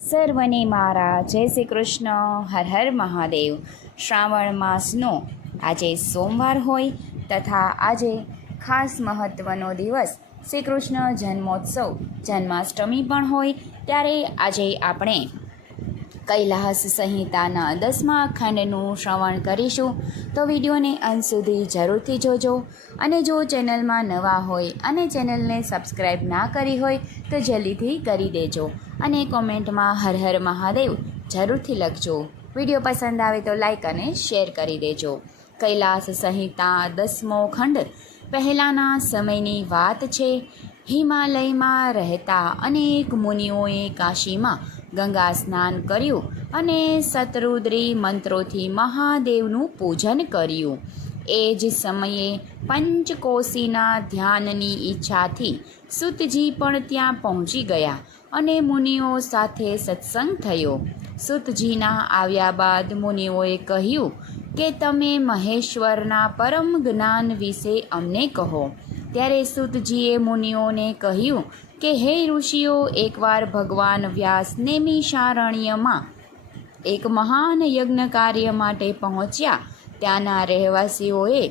સર્વને મારા જય શ્રી કૃષ્ણ. હર હર મહાદેવ. શ્રાવણ માસનો આજે સોમવાર હોય તથા આજે ખાસ મહત્ત્વનો દિવસ શ્રી કૃષ્ણ જન્મોત્સવ જન્માષ્ટમી પણ હોય, ત્યારે આજે આપણે કૈલાસ સંહિતાના 10મા ખંડનું શ્રવણ કરીશું. તો વિડીયોને અંત સુધી જરૂરથી જોજો. અને જો ચેનલમાં નવા હોય અને ચેનલને સબસ્ક્રાઈબ ના કરી હોય તો જલ્દીથી કરી દેજો અને કોમેન્ટમાં હર હર મહાદેવ જરૂરથી લખજો. વિડીયો પસંદ આવે તો લાઈક અને શેર કરી દેજો. કૈલાસ સંહિતા 10મો ખંડ પહેલાંના સમયની વાત છે. હિમાલયમાં રહેતા અનેક મુનિઓએ કાશીમાં ગંગા સ્નાન કર્યું અને શતરુદ્રી મંત્રોથી મહાદેવનું પૂજન કર્યું. એ જ સમયે પંચકોશીના ધ્યાનની ઈચ્છાથી સૂતજી પણ ત્યાં પહોંચી ગયા અને મુનિઓ સાથે સત્સંગ થયો. સૂતજીના આવ્યા બાદ મુનિઓએ કહ્યું કે તમે મહેશ્વરના પરમ જ્ઞાન વિશે અમને કહો. ત્યારે સૂતજીએ મુનિઓને કહ્યું કે હે ઋષિઓ, એકવાર ભગવાન વ્યાસ નૈમિષારણ્યમાં એક મહાન યજ્ઞ કાર્ય માટે પહોંચ્યા. ત્યાંના રહેવાસીઓએ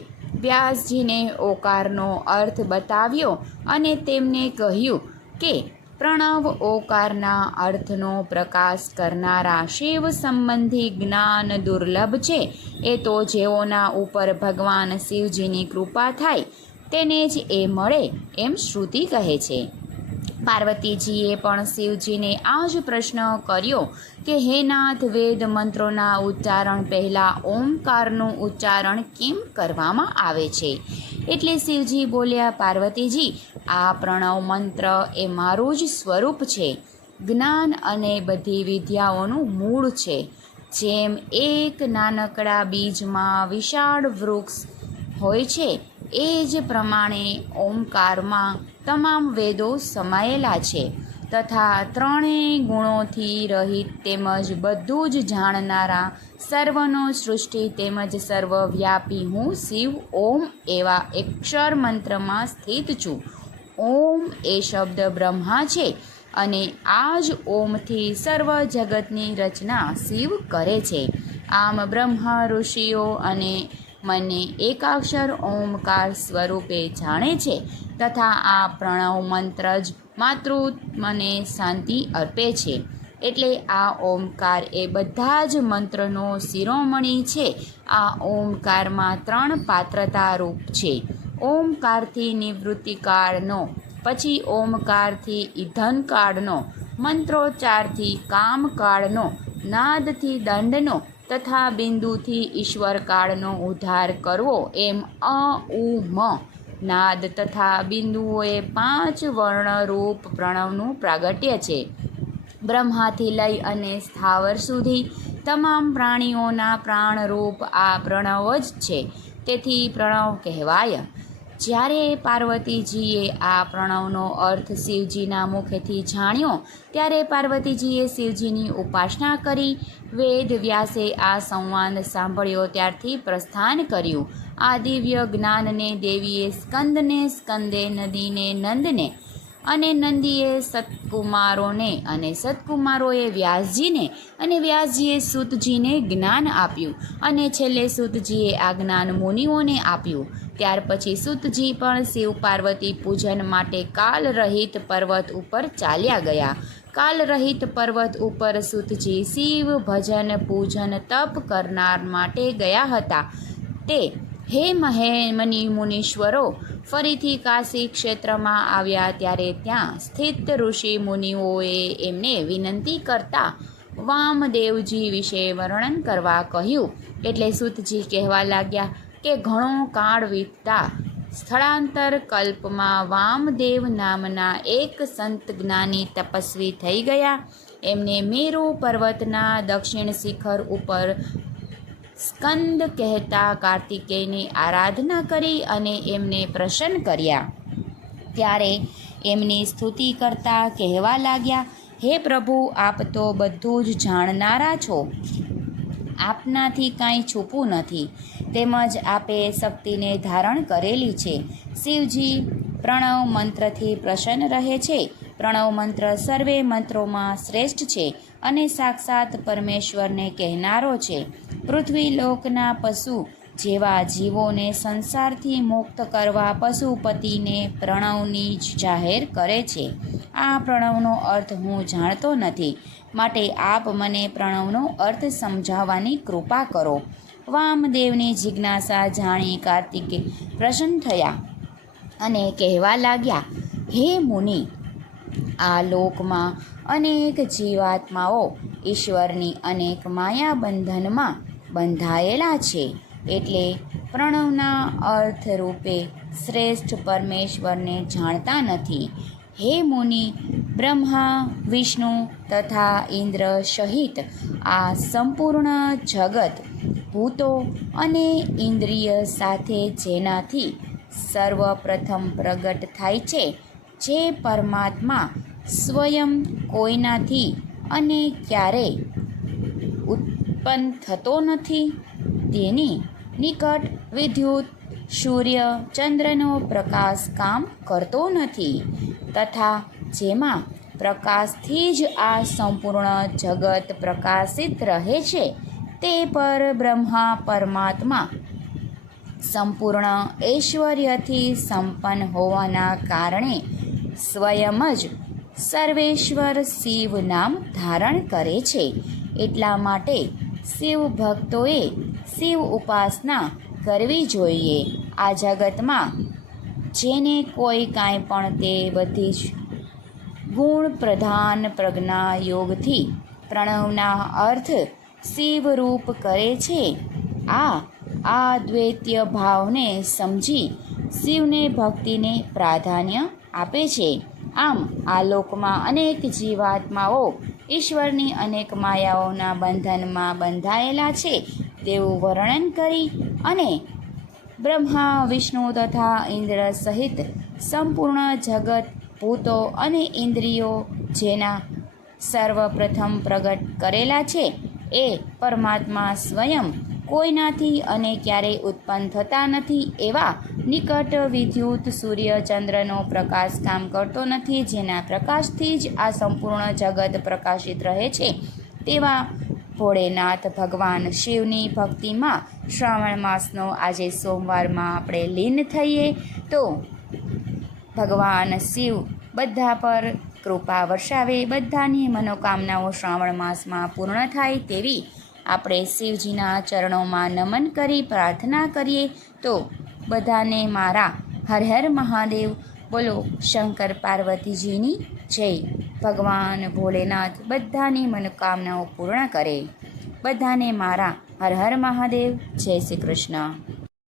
વ્યાસજીને ઓકારનો અર્થ બતાવ્યો અને તેમને કહ્યું કે પ્રણવ ઓકારના અર્થનો પ્રકાશ કરનારા શિવ સંબંધી જ્ઞાન દુર્લભ છે. એ તો જેઓના ઉપર ભગવાન શિવજીની કૃપા થાય તેને જ એ મળે એમ શ્રુતિ કહે છે. પાર્વતીજીએ પણ શિવજીને આ જ પ્રશ્ન કર્યો કે હે નાથ, વેદ મંત્રોના ઉચ્ચારણ પહેલાં ઓમકારનું ઉચ્ચારણ કેમ કરવામાં આવે છે? એટલે શિવજી બોલ્યા, પાર્વતીજી, આ પ્રણવ મંત્ર એ મારું જ સ્વરૂપ છે, જ્ઞાન અને બધી વિદ્યાઓનું મૂળ છે. જેમ એક નાનકડા બીજમાં વિશાળ વૃક્ષ હોય છે, એ જ પ્રમાણે ઓમકારમાં તમામ વેદો સમાયેલા છે તથા ત્રણેય ગુણોથી રહિત તેમજ બધું જ જાણનારા સર્વનો સૃષ્ટિ તેમજ સર્વવ્યાપી હું શિવ ઓમ એવા અક્ષર મંત્રમાં સ્થિત છું. ઓમ એ શબ્દ બ્રહ્મા છે અને આ જ ઓમથી સર્વ જગતની રચના શિવ કરે છે. આમ બ્રહ્મા ઋષિઓ અને મને એકાક્ષર ઓમકાર સ્વરૂપે જાણે છે તથા આ પ્રણવ મંત્ર જ મને શાંતિ અર્પે છે. એટલે આ ઓમકાર એ બધા જ મંત્રનો શિરોમણી છે. આ ઓમકારમાં 3 પાત્રતા રૂપ છે. ઓમકારથી નિવૃત્તિકાળનો, પછી ઓમકારથી ઇંધનકાળનો, મંત્રોચ્ચારથી કામકાળનો, નાદથી દંડનો તથા બિંદુથી ઈશ્વરકાળનો ઉદ્ધાર કરવો. એમ અ ઉ મ નાદ તથા બિંદુઓએ 5 વર્ણરૂપ પ્રણવનું પ્રાગટ્ય છે. બ્રહ્માથી લઈ અને સ્થાવર સુધી તમામ પ્રાણીઓના પ્રાણરૂપ આ પ્રણવ જ છે. તેથી પ્રણવ કહેવાય. જ્યારે પાર્વતીજીએ આ પ્રણવનો અર્થ શિવજીના મુખેથી જાણ્યો ત્યારે પાર્વતીજીએ શિવજીની ઉપાસના કરી. વેદ વ્યાસે આ સંવાદ સાંભળ્યો ત્યારથી પ્રસ્થાન કર્યું. આ દિવ્ય જ્ઞાનને દેવીએ સ્કંદને, સ્કંદે નદીને નંદને, અને નંદીએ સત્કુમારોને, અને સત્કુમારોએ વ્યાસજીને, અને વ્યાસજીએ સૂતજીને જ્ઞાન આપ્યું, અને છેલ્લે સૂતજીએ આ જ્ઞાન મુનિઓને આપ્યું. ત્યાર પછી સૂતજી પણ શિવ પાર્વતી પૂજન માટે કાલરહિત પર્વત ઉપર ચાલ્યા ગયા. કાલરહિત પર્વત ઉપર સૂતજી શિવ ભજન પૂજન તપ કરનાર માટે ગયા હતા. તે હે મની મુનીશ્વરો ફરીથી કાશી ક્ષેત્રમાં આવ્યા ત્યારે ત્યાં સ્થિત ઋષિ મુનિઓએ એમને વિનંતી કરતા વામદેવજી વિશે વર્ણન કરવા કહ્યું. એટલે સૂતજી કહેવા લાગ્યા કે ઘણો કાળ વીતતા સ્થળાંતર કલ્પમાં વામદેવ નામના એક સંત જ્ઞાની તપસ્વી થઈ ગયા. એમને મેરુ પર્વતના દક્ષિણ શિખર ઉપર સ્કંદ કહેતા કાર્તિકેયની આરાધના કરી અને એમને પ્રસન્ન કર્યા. ત્યારે એમની સ્તુતિ કરતા કહેવા લાગ્યા, હે પ્રભુ, આપ તો બધું જ જાણનારા છો. આપનાથી કાંઈ છૂપું નથી. તેમજ આપે શક્તિને ધારણ કરેલી છે. શિવજી પ્રણવ મંત્રથી પ્રસન્ન રહે છે પ્રણવ મંત્ર સર્વે મંત્રોમાં શ્રેષ્ઠ છે અને સાક્ષાત પરમેશ્વરને કહેનારો છે. પૃથ્વી લોકના પશુ જેવા જીવોને સંસારથી મુક્ત કરવા પશુપતિને પ્રણવની જ જાહેર કરે છે. આ પ્રણવનો અર્થ હું જાણતો નથી, માટે આપ મને પ્રણવનો અર્થ સમજાવવાની કૃપા કરો. વામદેવની જિજ્ઞાસા જાણી કાર્તિકે પ્રસન્ન થયા અને કહેવા લાગ્યા, હે મુનિ, આ લોકમાં અનેક જીવાત્માઓ ઈશ્વરની અનેક માયા બંધનમાં બંધાયેલા છે, એટલે પ્રણવના અર્થરૂપે શ્રેષ્ઠ પરમેશ્વરને જાણતા નથી. હે મુનિ, બ્રહ્મા, વિષ્ણુ તથા ઇન્દ્ર સહિત આ સંપૂર્ણ જગત ભૂતો અને ઇન્દ્રિય સાથે જેનાથી સર્વપ્રથમ પ્રગટ થાય છે, જે પરમાત્મા સ્વયં કોઈનાથી અને ક્યારેય ઉત્પન્ન થતો નથી, તેની નિકટ વિદ્યુત સૂર્ય ચંદ્રનો પ્રકાશ કામ કરતો નથી, તથા જેમાં પ્રકાશથી જ આ સંપૂર્ણ જગત પ્રકાશિત રહે છે, તે પર બ્રહ્મા પરમાત્મા સંપૂર્ણ ઐશ્વર્યથી સંપન્ન હોવાના કારણે સ્વયં જ સર્વેશ્વર શિવ નામ ધારણ કરે છે. એટલા માટે શિવ ભક્તોએ શિવ ઉપાસના કરવી જોઈએ. આ જગતમાં જેને કોઈ કાંઈ પણ તે બધી જ ગુણ પ્રધાન પ્રજ્ઞા યોગથી પ્રણવના અર્થ શિવરૂપ કરે છે. આ દ્વૈત્ય ભાવને સમજી શિવને ભક્તિને પ્રાધાન્ય આપે છે. આમ આ લોકમાં અનેક જીવાત્માઓ ઈશ્વરની અનેક માયાઓના બંધનમાં બંધાયેલા છે તેવું વર્ણન કરી અને બ્રહ્મા, વિષ્ણુ તથા ઇન્દ્ર સહિત સંપૂર્ણ જગત ભૂતો અને ઇન્દ્રિયો જેના સર્વપ્રથમ પ્રગટ કરેલા છે, એ પરમાત્મા સ્વયં કોઈનાથી અને ક્યારેય ઉત્પન્ન થતા નથી, એવા નિકટ વિદ્યુત સૂર્ય ચંદ્રનો પ્રકાશ કામ કરતો નથી, જેના પ્રકાશથી જ આ સંપૂર્ણ જગત પ્રકાશિત રહે છે, તેવા ભોળેનાથ ભગવાન શિવની ભક્તિમાં શ્રાવણ માસનો આજે સોમવારમાં આપણે લીન થઈએ તો ભગવાન શિવ બધા પર કૃપા વર્ષાવે, બધાની મનોકામનાઓ શ્રાવણ માસમાં પૂર્ણ થાય તેવી આપણે શિવજીના ચરણોમાં નમન કરી પ્રાર્થના કરીએ. તો બધાને મારા હર હર મહાદેવ. બોલો શંકર પાર્વતીજીની જય. ભગવાન ભોલેનાથ બધાની મનોકામનાઓ પૂર્ણ કરે. બધાને મારા હર હર મહાદેવ. જય શ્રી કૃષ્ણ.